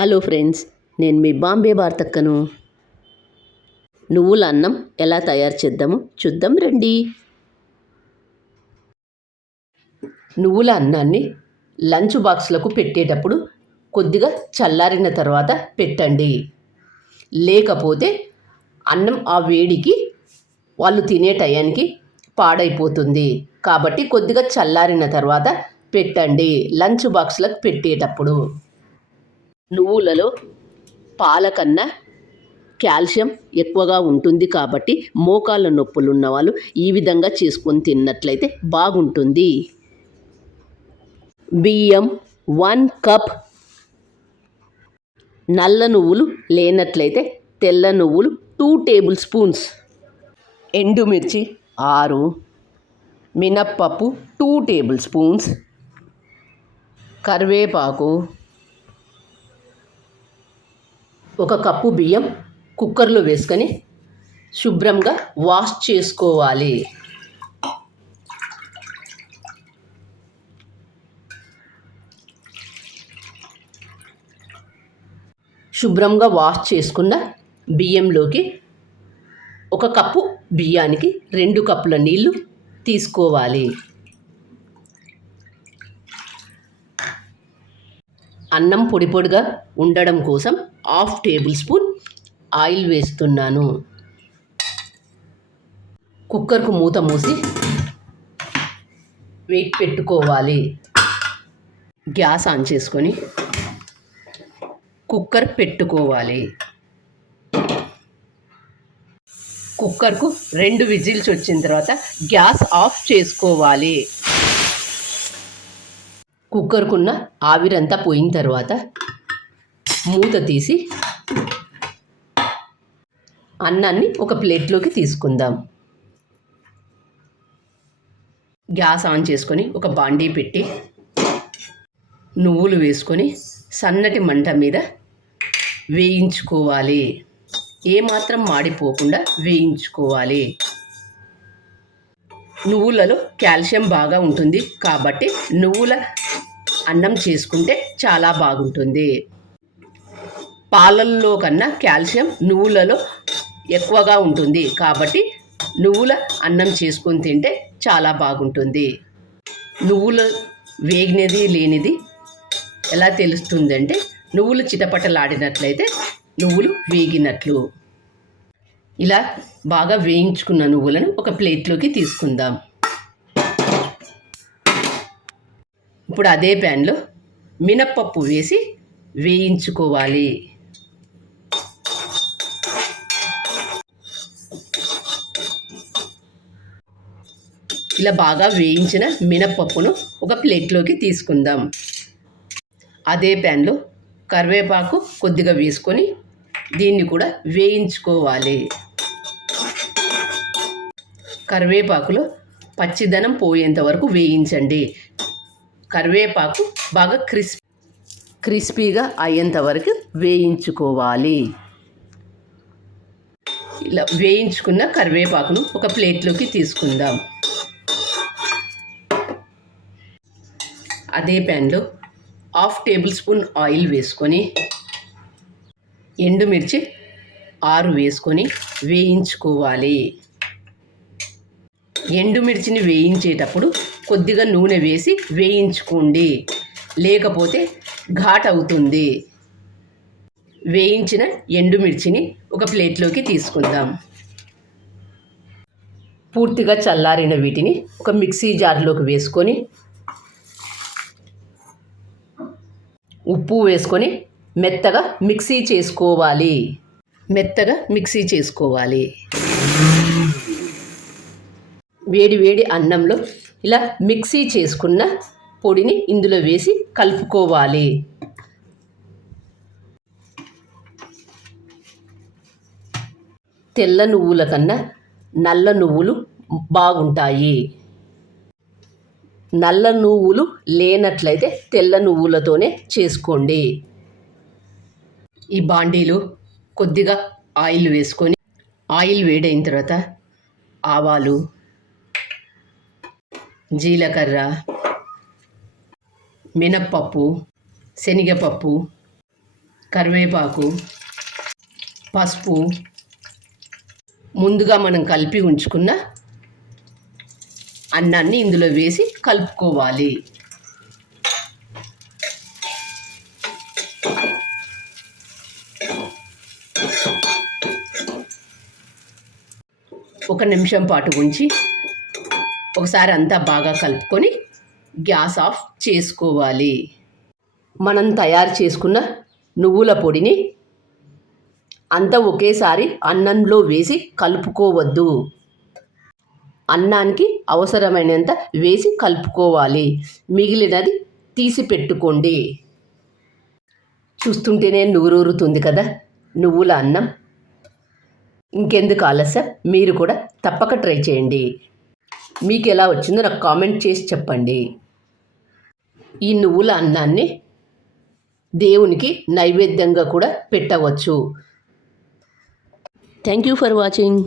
Hello friends, నేను మీ బాంబే భారతక్కను. నువ్వుల అన్నం ఎలా తయారు చేద్దామో చూద్దాం రండి. నువ్వుల అన్నాన్ని లంచ్ బాక్స్లకు పెట్టేటప్పుడు కొద్దిగా చల్లారిన తర్వాత పెట్టండి. లేకపోతే అన్నం ఆ వేడికి వాళ్ళు తినే టయానికి పాడైపోతుంది. కాబట్టి కొద్దిగా చల్లారిన తర్వాత పెట్టండి లంచ్ బాక్స్లకు పెట్టేటప్పుడు. నువ్వులలో పాల కన్నా కాల్షియం ఎక్కువగా ఉంటుంది కాబట్టి మోకాళ్ళ నొప్పులు ఉన్న వాళ్ళు ఈ విధంగా చేసుకొని తిన్నట్లయితే బాగుంటుంది. బియ్యం 1 కప్, నల్ల నువ్వులు లేనట్లయితే తెల్ల నువ్వులు 2 టేబుల్ స్పూన్స్, ఎండుమిర్చి 6, మినప్పప్పు 2 టేబుల్ స్పూన్స్, కరివేపాకు, 1 కప్పు బియ్యం కుక్కర్లో వేసుకొని శుభ్రంగా వాష్ చేసుకోవాలి. శుభ్రంగా వాష్ చేసుకున్న బియ్యంలోకి 1 కప్పు బియ్యానికి 2 కప్పుల నీళ్లు తీసుకోవాలి. అన్నం పొడి పొడిగా ఉండడం కోసం 1/2 టేబుల్ స్పూన్ ఆయిల్ వేస్తున్నాను. కుక్కర్కు మూత మూసి వెయిట్ పెట్టుకోవాలి. గ్యాస్ ఆన్ చేసుకొని కుక్కర్ పెట్టుకోవాలి. కుక్కర్కు 2 విజిల్స్ వచ్చిన తర్వాత గ్యాస్ ఆఫ్ చేసుకోవాలి. కుక్కర్కున్న ఆవిరంతా పోయిన తర్వాత మూత తీసి అన్నాన్ని ఒక ప్లేట్లోకి తీసుకుందాం. గ్యాస్ ఆన్ చేసుకొని ఒక బాండీ పెట్టి నువ్వులు వేసుకొని సన్నటి మంట మీద వేయించుకోవాలి. ఏమాత్రం మాడిపోకుండా వేయించుకోవాలి. నువ్వులలో కాల్షియం బాగా ఉంటుంది కాబట్టి నువ్వుల అన్నం చేసుకుంటే చాలా బాగుంటుంది. పాలల్లో కన్నా కాల్షియం నువ్వులలో ఎక్కువగా ఉంటుంది కాబట్టి నువ్వుల అన్నం చేసుకొని తింటే చాలా బాగుంటుంది. నువ్వులు వేగినది లేనిది ఎలా తెలుస్తుందంటే నువ్వులు చిటపటలాడినట్లయితే నువ్వులు వేగినట్లు. ఇలా బాగా వేయించుకున్న నువ్వులను ఒక ప్లేట్లోకి తీసుకుందాం. ఇప్పుడు అదే ప్యాన్లో మినప్పప్పు వేసి వేయించుకోవాలి. ఇలా బాగా వేయించిన మినప్పప్పును ఒక ప్లేట్లోకి తీసుకుందాం. అదే ప్యాన్లో కరివేపాకు కొద్దిగా వేసుకొని దీన్ని కూడా వేయించుకోవాలి. కరివేపాకులో పచ్చిదనం పోయేంత వరకు వేయించండి. కరివేపాకు బాగా క్రిస్పీగా అయ్యేంత వరకు వేయించుకోవాలి. ఇలా వేయించుకున్న కరివేపాకును ఒక ప్లేట్లోకి తీసుకుందాం. అదే ప్యాన్లో 1/2 టేబుల్ స్పూన్ ఆయిల్ వేసుకొని ఎండుమిర్చి 6 వేసుకొని వేయించుకోవాలి. ఎండుమిర్చిని వేయించేటప్పుడు కొద్దిగా నూనె వేసి వేయించుకోండి, లేకపోతే ఘాట్ అవుతుంది. వేయించిన ఎండుమిర్చిని ఒక ప్లేట్లోకి తీసుకుందాం. పూర్తిగా చల్లారిన వీటిని ఒక మిక్సీ జార్లోకి వేసుకొని ఉప్పు వేసుకొని మెత్తగా మిక్సీ చేసుకోవాలి. వేడి వేడి అన్నంలో ఇలా మిక్సీ చేసుకున్న పొడిని ఇందులో వేసి కలుపుకోవాలి. తెల్ల నువ్వుల కన్నా నల్ల నువ్వులు బాగుంటాయి. నల్ల నువ్వులు లేనట్లయితే తెల్ల నువ్వులతోనే చేసుకోండి. ఈ బాండీలో కొద్దిగా ఆయిల్ వేసుకొని ఆయిల్ వేడైన తర్వాత ఆవాలు, జీలకర్ర, మినప్పప్పు, శనగపప్పు, కరివేపాకు, పసుపు, ముందుగా మనం కలిపి ఉంచుకున్న అన్నాన్ని ఇందులో వేసి కలుపుకోవాలి. ఒక నిమిషం పాటు ఉంచి ఒకసారి అంతా బాగా కలుపుకొని గ్యాస్ ఆఫ్ చేసుకోవాలి. మనం తయారు చేసుకున్న నువ్వుల పొడిని అంతా ఒకేసారి అన్నంలో వేసి కలుపుకోవద్దు. అన్నానికి అవసరమైనంత వేసి కలుపుకోవాలి. మిగిలినది తీసి పెట్టుకోండి. చూస్తుంటేనే నూరూరుతుంది కదా నువ్వుల అన్నం. ఇంకెందుకు ఆలస్యం, మీరు కూడా తప్పక ట్రై చేయండి. మీకు ఎలా వచ్చిందో నాకు కామెంట్ చేసి చెప్పండి. ఈ నువ్వుల అన్నాన్ని దేవునికి నైవేద్యంగా కూడా పెట్టవచ్చు. Thank you for watching.